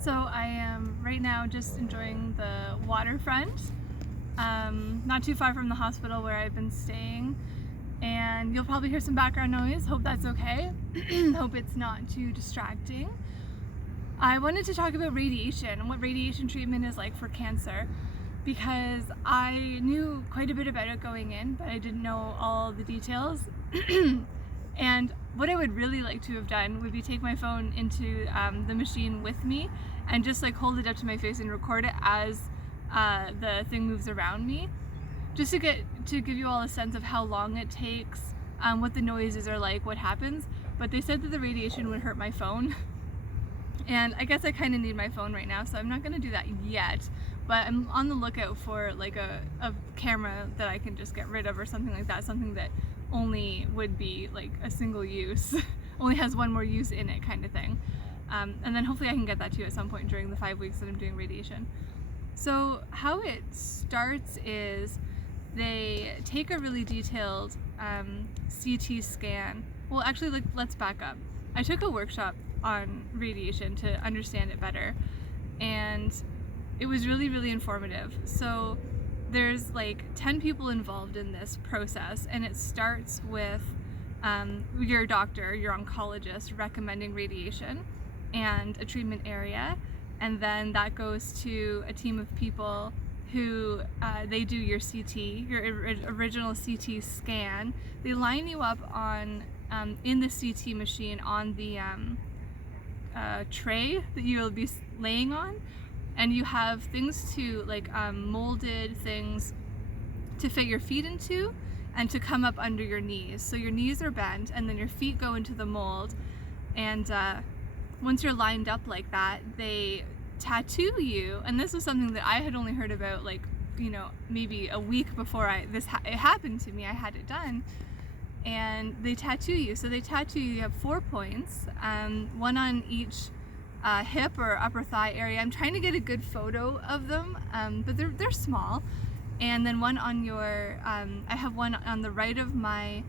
So I am right now just enjoying the waterfront, not too far from the hospital where I've been staying. And you'll probably hear some background noise. Hope that's okay. Hope it's not too distracting. I wanted to talk about radiation and what radiation treatment is like for cancer, because I knew quite a bit about it going in, but I didn't know all the details. And what I would really like to have done would be take my phone into the machine with me and just like hold it up to my face and record it as the thing moves around me, just to give you all a sense of how long it takes, what the noises are like, what happens. But they said that the radiation would hurt my phone, and I guess I kind of need my phone right now, so I'm not going to do that yet. But I'm on the lookout for like a camera that I can just get rid of or something like that, something that only would be like a single use, only has one more use in it kind of thing. And then hopefully I can get that to you at some point during the 5 weeks that I'm doing radiation. So how it starts is they take a really detailed CT scan. Well, actually, like, let's back up. I took a workshop on radiation to understand it better, and it was really, really informative. So there's like 10 people involved in this process, and it starts with your doctor, your oncologist, recommending radiation and a treatment area, and then that goes to a team of people who they do your CT, your original CT scan. They line you up on in the CT machine on the tray that you'll be laying on, and you have things to like molded things to fit your feet into and to come up under your knees. So your knees are bent and then your feet go into the mold, and once you're lined up like that, they tattoo you. And this was something that I had only heard about, like, you know, maybe a week before it happened to me. I had it done, and they tattoo you. So they tattoo you. You have 4 points, one on each hip or upper thigh area. I'm trying to get a good photo of them, but they're small. And then one on your I have one on the right of my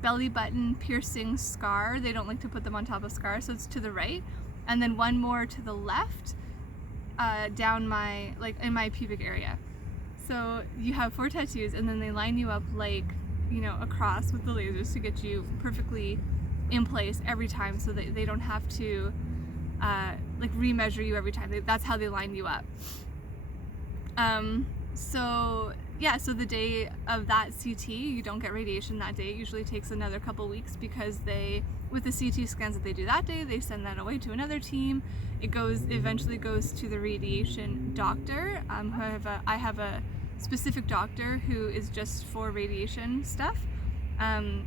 belly button piercing scar. They don't like to put them on top of scars, so it's to the right. And then one more to the left, down my, like, in my pubic area. So you have 4 tattoos, and then they line you up like, you know, across with the lasers to get you perfectly in place every time, so that they don't have to like remeasure you every time. That's how they line you up. So yeah, so the day of that CT, you don't get radiation that day. It usually takes another couple weeks, because with the CT scans that they do that day, they send that away to another team. It eventually goes to the radiation doctor. I have a specific doctor who is just for radiation stuff.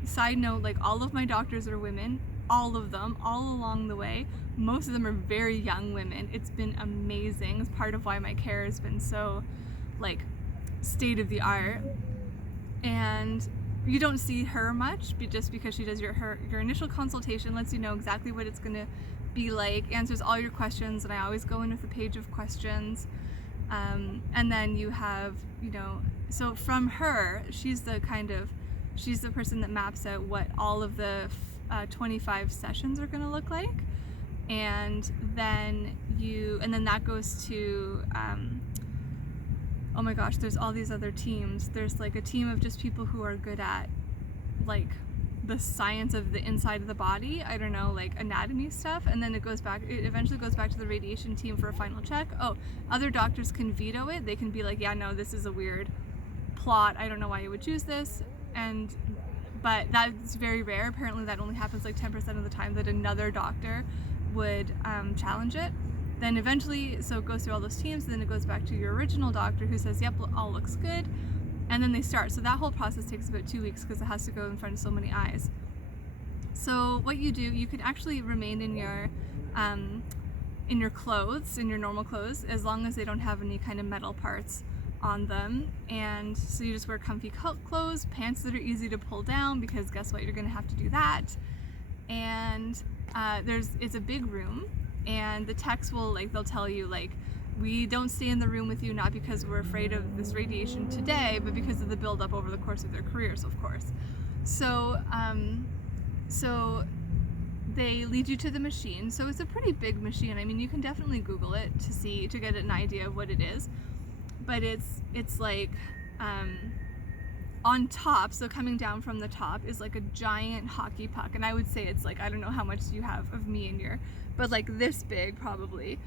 Side note, like, all of my doctors are women, all of them, all along the way. Most of them are very young women. It's been amazing. It's part of why my care has been so, like, state of the art. And you don't see her much, just because she does your initial consultation, lets you know exactly what it's gonna be like, answers all your questions, and I always go in with a page of questions. And then you have, you know, so from her, she's the person that maps out what all of the 25 sessions are gonna look like. And then that goes to oh my gosh, there's all these other teams. There's like a team of just people who are good at like the science of the inside of the body, I don't know, like anatomy stuff. And then it eventually goes back to the radiation team for a final check. Oh, other doctors can veto it. They can be like, yeah, no, this is a weird plot, I don't know why you would choose this. But that's very rare. Apparently that only happens like 10% of the time, that another doctor would challenge it. Then eventually, so it goes through all those teams, and then it goes back to your original doctor, who says, yep, all looks good. And then they start. So that whole process takes about 2 weeks, because it has to go in front of so many eyes. So what you do, you can actually remain in your clothes, in your normal clothes, as long as they don't have any kind of metal parts on them. And so you just wear comfy clothes, pants that are easy to pull down, because guess what, you're gonna have to do that. And it's a big room, and the techs will, like, they'll tell you, like, we don't stay in the room with you, not because we're afraid of this radiation today, but because of the buildup over the course of their careers, of course. So they lead you to the machine. So it's a pretty big machine. I mean, you can definitely Google it to get an idea of what it is. But it's like on top, so coming down from the top is like a giant hockey puck. And I would say it's like, I don't know how much you have of me in your, but like this big probably.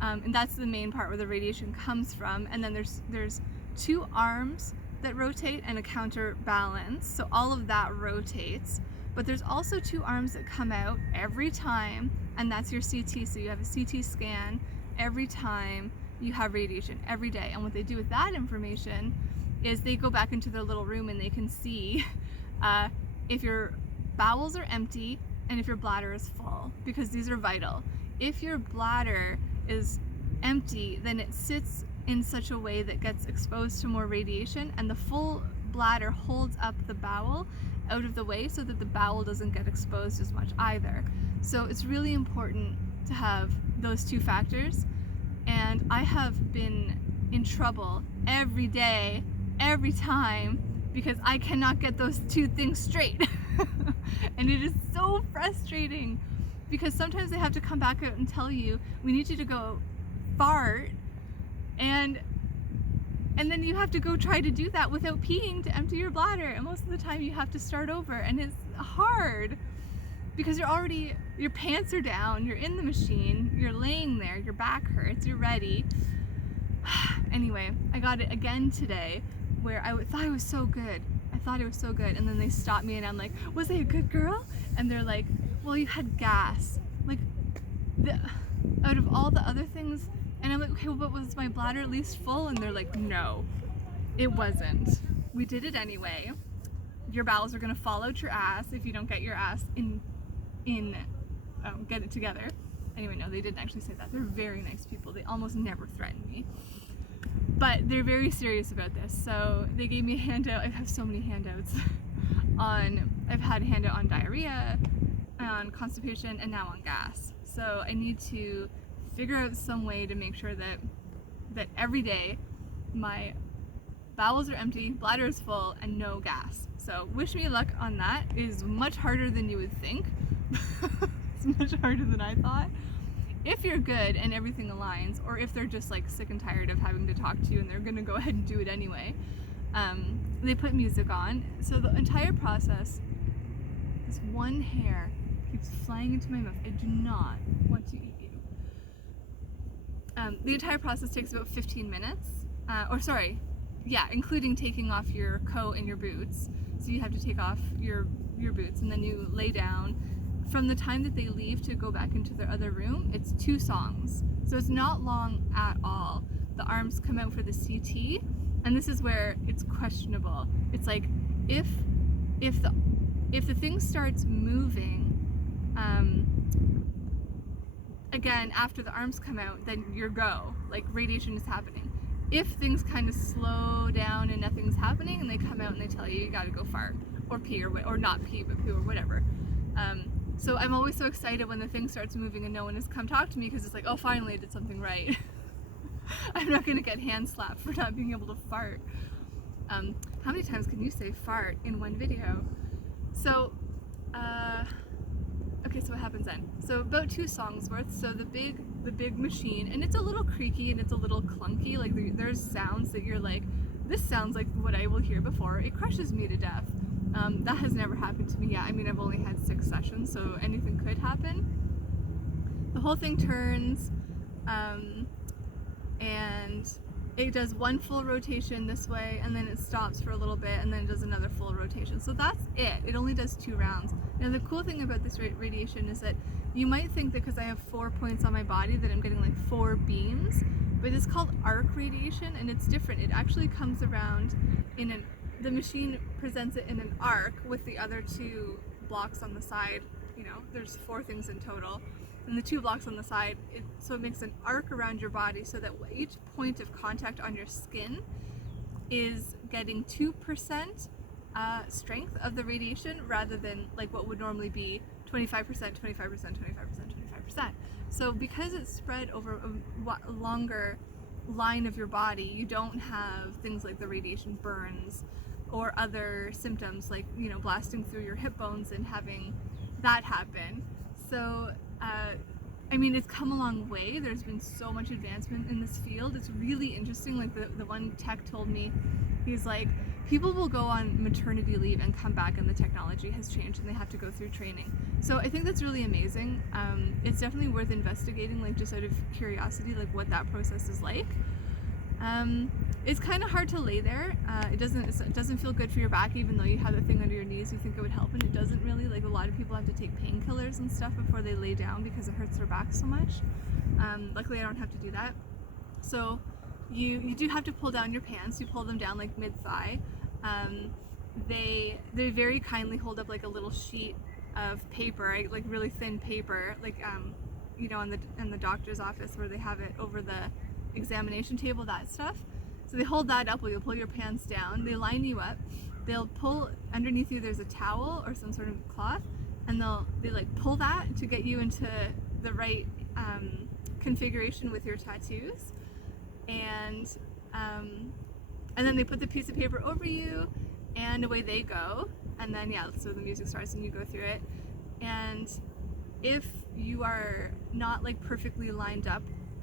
And that's the main part where the radiation comes from. And then there's 2 arms that rotate and a counterbalance. So all of that rotates. But there's also 2 arms that come out every time, and that's your CT. So you have a CT scan every time you have radiation, every day. And what they do with that information is they go back into their little room and they can see if your bowels are empty and if your bladder is full, because these are vital. If your bladder is empty, then it sits in such a way that gets exposed to more radiation, and the full bladder holds up the bowel out of the way so that the bowel doesn't get exposed as much either. So it's really important to have those 2 factors. And I have been in trouble every day, every time, because I cannot get those 2 things straight. And it is so frustrating, because sometimes they have to come back out and tell you, we need you to go fart, and then you have to go try to do that without peeing to empty your bladder, and most of the time you have to start over, and it's hard because your pants are down, you're in the machine, you're laying there, your back hurts, you're ready. Anyway, I got it again today where I thought it was so good. And then they stopped me and I'm like, was I a good girl? And they're like, well, you had gas. Like, out of all the other things. And I'm like, okay, well, but was my bladder at least full? And they're like, no, it wasn't. We did it anyway. Your bowels are gonna fall out your ass if you don't get your ass get it together. Anyway, no, they didn't actually say that. They're very nice people. They almost never threaten me. But they're very serious about this. So they gave me a handout. I have so many handouts I've had a handout on diarrhea, on constipation, and now on gas. So I need to figure out some way to make sure that every day my bowels are empty, bladder is full, and no gas. So wish me luck on that. It is much harder than you would think. It's much harder than I thought. If you're good and everything aligns, or if they're just like sick and tired of having to talk to you and they're gonna go ahead and do it anyway, they put music on. So the entire process, this one hair keeps flying into my mouth. I do not want to eat you. The entire process takes about 15 minutes, including taking off your coat and your boots. So you have to take off your boots, and then you lay down. From the time that they leave to go back into their other room, it's 2 songs. So it's not long at all. The arms come out for the CT, and this is where it's questionable. It's like, if the thing starts moving, again, after the arms come out, then you're go. Like, radiation is happening. If things kind of slow down and nothing's happening, and they come out and they tell you gotta go fart, or pee, or not pee, but poo, or whatever. So I'm always so excited when the thing starts moving and no one has come talk to me, because it's like, oh, finally I did something right. I'm not gonna get hand slapped for not being able to fart. How many times can you say fart in one video? So, okay, so what happens then? So about 2 songs worth. So the big machine, and it's a little creaky and it's a little clunky. Like there's sounds that you're like, this sounds like what I will hear before it crushes me to death. That has never happened to me yet. I mean, I've only had 6 sessions, so anything could happen. The whole thing turns, and it does 1 full rotation this way, and then it stops for a little bit, and then it does another full rotation. So that's it. It only does 2 rounds. Now, the cool thing about this radiation is that you might think that because I have 4 points on my body that I'm getting like 4 beams, but it's called arc radiation, and it's different. It actually comes around the machine presents it in an arc with the other 2 blocks on the side. You know, there's 4 things in total, and the 2 blocks on the side, so it makes an arc around your body so that each point of contact on your skin is getting 2% strength of the radiation, rather than like what would normally be 25%, 25%, 25%, 25%. So because it's spread over a longer line of your body, you don't have things like the radiation burns or other symptoms like, you know, blasting through your hip bones and having that happen. So, I mean, it's come a long way. There's been so much advancement in this field. It's really interesting. Like the one tech told me, he's like, people will go on maternity leave and come back and the technology has changed and they have to go through training. So I think that's really amazing. It's definitely worth investigating, like just out of curiosity, like what that process is like. It's kind of hard to lay there. It doesn't feel good for your back, even though you have the thing under your knees. You think it would help, and it doesn't really. Like a lot of people have to take painkillers and stuff before they lay down because it hurts their back so much. Luckily, I don't have to do that. So you do have to pull down your pants. You pull them down like mid-thigh. They very kindly hold up like a little sheet of paper, like really thin paper, like you know, in the doctor's office where they have it over the examination table, that stuff. So they hold that up while you pull your pants down. They line you up. They'll pull underneath you. There's a towel or some sort of cloth, and they like pull that to get you into the right configuration with your tattoos, and then they put the piece of paper over you, and away they go. And then yeah, so the music starts and you go through it. And if you are not like perfectly lined up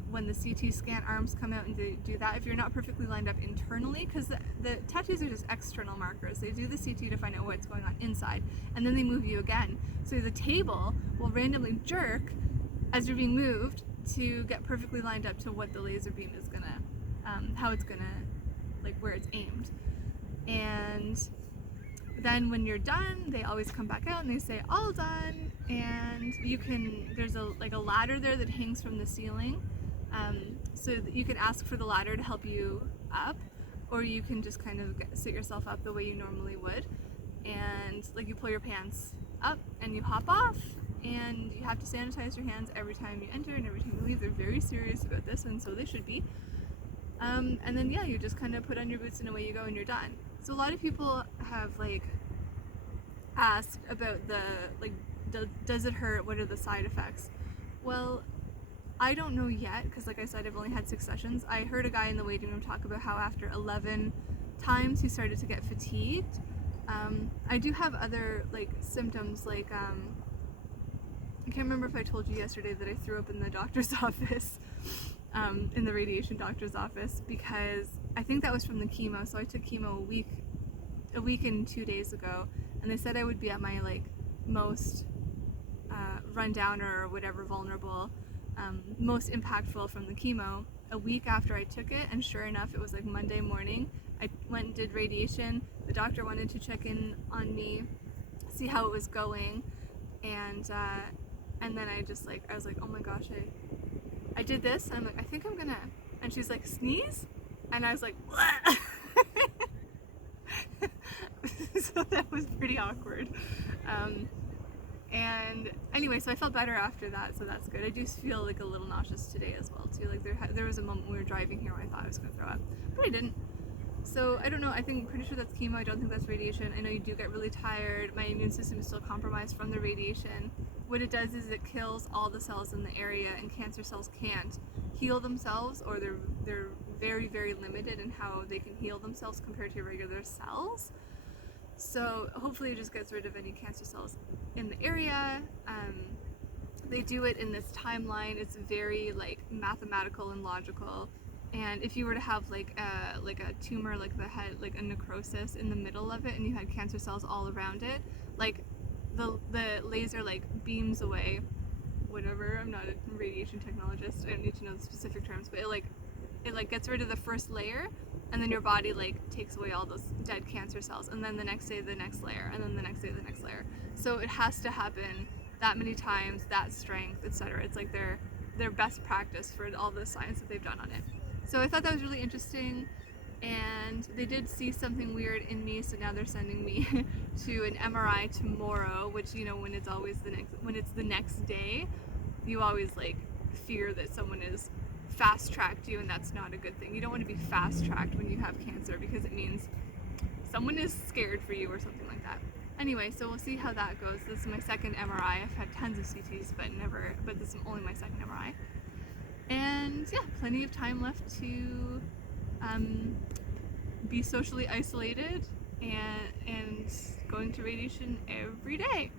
when the CT scan arms come out and do that, if you're not perfectly lined up internally, because the tattoos are just external markers. They do the CT to find out what's going on inside, and then they move you again. So the table will randomly jerk as you're being moved to get perfectly lined up to what the laser beam is gonna, how it's gonna, like where it's aimed. And then when you're done, they always come back out and they say all done, and there's a ladder there that hangs from the ceiling. So that you can ask for the ladder to help you up, or you can just kind of sit yourself up the way you normally would, and like you pull your pants up and you hop off, and you have to sanitize your hands every time you enter and every time you leave. They're very serious about this, and so they should be. And then yeah, you just kind of put on your boots and away you go and you're done. So a lot of people have like asked about the like, does it hurt? What are the side effects? Well, I don't know yet, because like I said, I've only had 6 sessions. I heard a guy in the waiting room talk about how after 11 times he started to get fatigued. I do have other like symptoms, like I can't remember if I told you yesterday that I threw up in the doctor's office, in the radiation doctor's office, because I think that was from the chemo. So I took chemo a week and 2 days ago, and they said I would be at my like most run down or whatever, vulnerable, most impactful from the chemo a week after I took it. And sure enough, it was like Monday morning. I went and did radiation. The doctor wanted to check in on me, see how it was going, and then I was like, oh my gosh, I did this, and I'm like, I think I'm gonna, and she's like, sneeze? And I was like, what? So that was pretty awkward. And anyway, so I felt better after that, so that's good. I do feel like a little nauseous today as well too. Like there was a moment when we were driving here where I thought I was gonna throw up, but I didn't. So I don't know, pretty sure that's chemo. I don't think that's radiation. I know you do get really tired. My immune system is still compromised from the radiation. What it does is it kills all the cells in the area, and cancer cells can't heal themselves, or they're very, very limited in how they can heal themselves compared to regular cells. So hopefully it just gets rid of any cancer cells in the area. They do it in this timeline. It's very like mathematical and logical. And if you were to have like a tumor, like the head, like a necrosis in the middle of it, and you had cancer cells all around it, like the laser like beams away, whatever. I'm not a radiation technologist. I don't need to know the specific terms, but it gets rid of the first layer, and then your body like takes away all those dead cancer cells, and then the next day the next layer, and then the next day the next layer. So it has to happen that many times, that strength, etc. It's like their best practice for all the science that they've done on it. So I thought that was really interesting, and they did see something weird in me, so now they're sending me to an MRI tomorrow, which, you know, when it's the next day, you always like fear that someone is fast-tracked you, and that's not a good thing. You don't want to be fast-tracked when you have cancer, because it means someone is scared for you or something like that. Anyway, so we'll see how that goes. This is my second MRI. I've had tons of CTs, but this is only my second MRI. And yeah, plenty of time left to be socially isolated and going to radiation every day.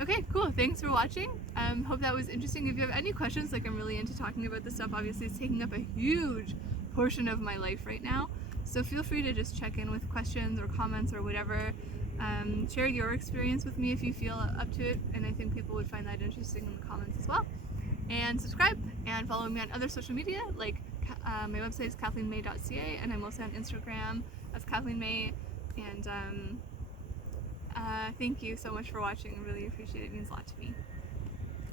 Okay, cool. Thanks for watching. Hope that was interesting. If you have any questions, like I'm really into talking about this stuff. Obviously, it's taking up a huge portion of my life right now. So feel free to just check in with questions or comments or whatever. Share your experience with me if you feel up to it, and I think people would find that interesting in the comments as well. And subscribe and follow me on other social media, like my website is kathleenmay.ca, and I'm also on Instagram as Kathleen May. And thank you so much for watching. I really appreciate it. It means a lot to me.